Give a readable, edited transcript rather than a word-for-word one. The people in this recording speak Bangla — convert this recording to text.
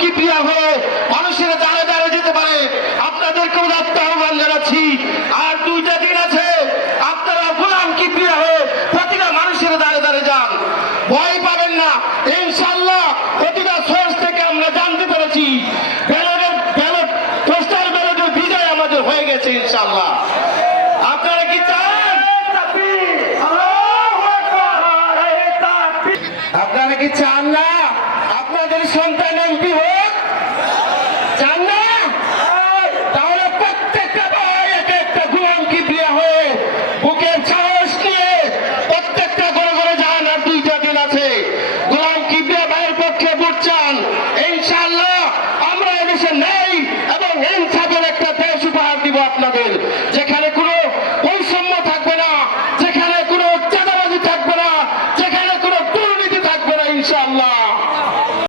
কিবরিয়া হয়ে মানুষের দাঁড়ে দাঁড়ে যেতে পারে, আপনাদেরকেও রাখতে আহ্বান জানাচ্ছি। আর 2টা দিন আছে, আপনারা গোলাম কিবরিয়া হয়ে প্রতিটা মানুষের দাঁড়ে দাঁড়ে যান, ভয় পাবেন না। ইনশাআল্লাহ প্রতিটা সোর্স থেকে আমরা জানতে পেরেছি ব্যালট পোস্টাল ব্যালটের বিজয় আমাদের হয়ে গেছে ইনশাআল্লাহ। আপনারা কি চান? আপনারা কি চান না আপনাদের সন্তান এমপি হোক? চান না? তাহলে প্রত্যেকটা ভাই এক একটা গোলাম কিবরিয়া হয়ে বুকের সাহস নিয়ে প্রত্যেকটা ঘরে ঘরে যান। আর 2টা দিন আছে, গোলাম কিবরিয়া ভাইয়ের পক্ষে ভোট চান। ইনশাআল্লাহ আমরা এদেশে নেই এবং ইনসাফের একটা দেশ উপহার দিব আপনাদের, যেখানে কোনো বৈষম্য থাকবে না, যেখানে কোনো চাঁদাবাজি থাকবে না, যেখানে কোনো দুর্নীতি থাকবে না ইনশাআল্লাহ।